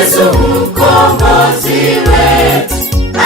Yesu mkombozi wetu,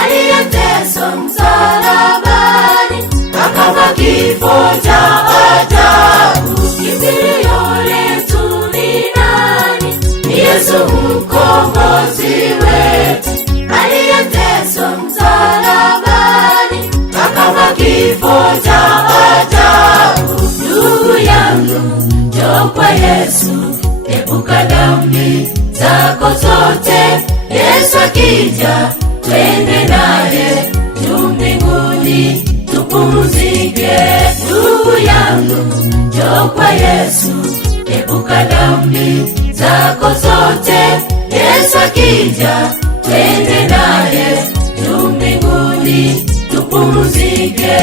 aliyeteswa msalabani, akafa kifo cha ajabu. Kimbilio letu ni nani? Ni Yesu mkombozi wetu, aliyeteswa msalabani, akafa kifo cha ajabu. Ndugu yangu, njoo kwa Yesu, epuka dhambi zako zote. Yesu akija, twende naye juu mbinguni tupumzike. Ndugu yangu, njoo kwa Yesu, epuka dhambi zako zote. Yesu akija, twende naye juu mbinguni tupumzike.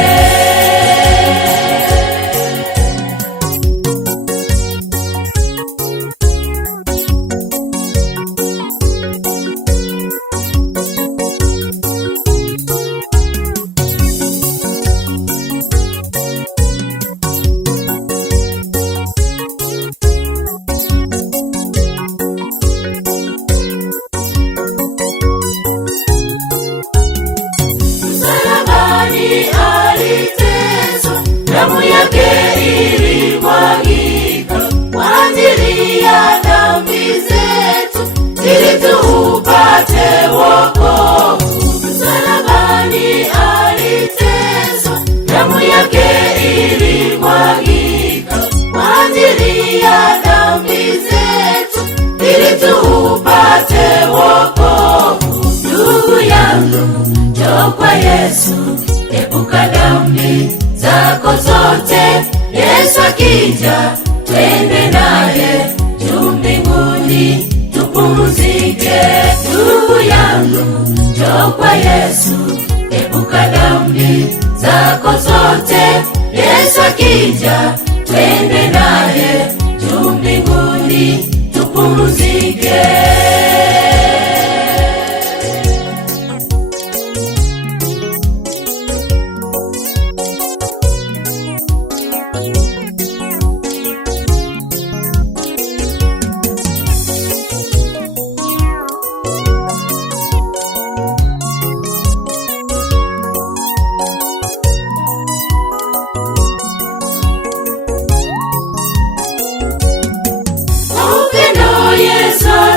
Aliteswa, damu yake ilimwagika kwa ajili ya dhambi zetu, ili tupate wokovu. Msalabani aliteswa, damu yake ilimwagika kwa ajili ya dhambi zetu, ili tupate wokovu. Ndugu yangu, njoo kwa Yesu, epuka dhambi zako zote. Yesu akija, twende naye juu mbinguni tupumzike. Ndugu yangu, njoo kwa Yesu, epuka dhambi zako zote. Yesu akija, twende naye juu mbinguni tupumzike.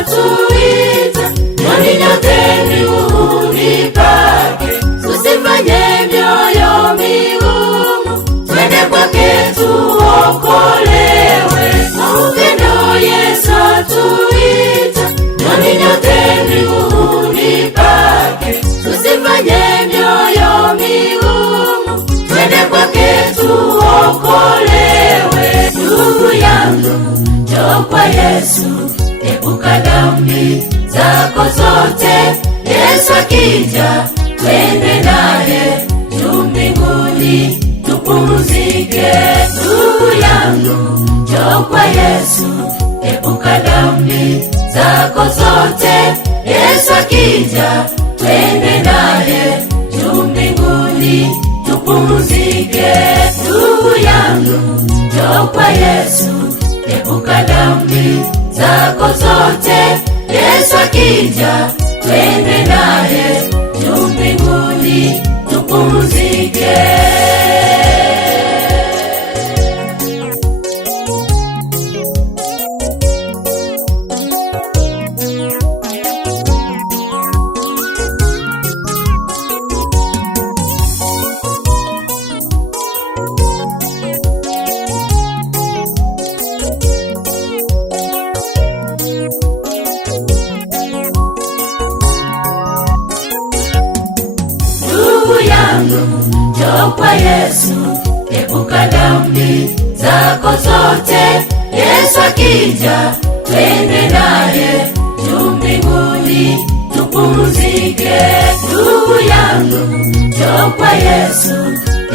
Tuita, njoni nyote miguuni pake, tusifanye mioyo migumu, twende kwake tuokolewe. Kwa upendo Yesu atuita, njoni nyote miguuni pake, tusifanye mioyo migumu, twende kwake tuokolewe. Ndugu yangu, njoo kwa Yesu, epuka dhambi zako zote. Yesu akija, twende naye juu mbinguni tupumzike. Ndugu yangu, njoo kwa Yesu, epuka dhambi zako zote. Yesu akija, twende naye juu mbinguni tupumzike. Ndugu yangu, njoo kwa Yesu, epuka dhambi zako zote. Yesu akija, twende naye juu mbinguni tupumzike. Njoo kwa Yesu, epuka dhambi zako zote. Yesu akija, twende naye juu mbinguni tupumzike. Ndugu yangu, njoo kwa Yesu,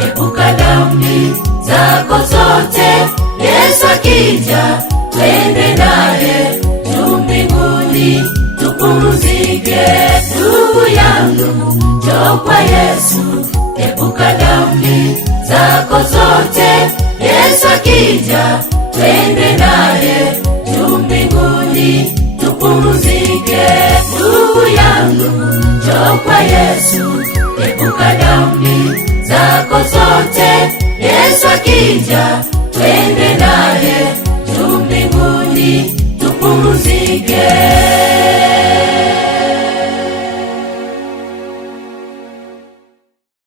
epuka dhambi zako zote. Yesu akija, twende naye juu mbinguni tupumzike. Ndugu yangu, njoo kwa Yesu, epuka dhambi zako zote. Yesu akija, twende naye juu mbinguni tupumzike. njoo kwa Yesu, epuka dhambi zako zote. Yesu akija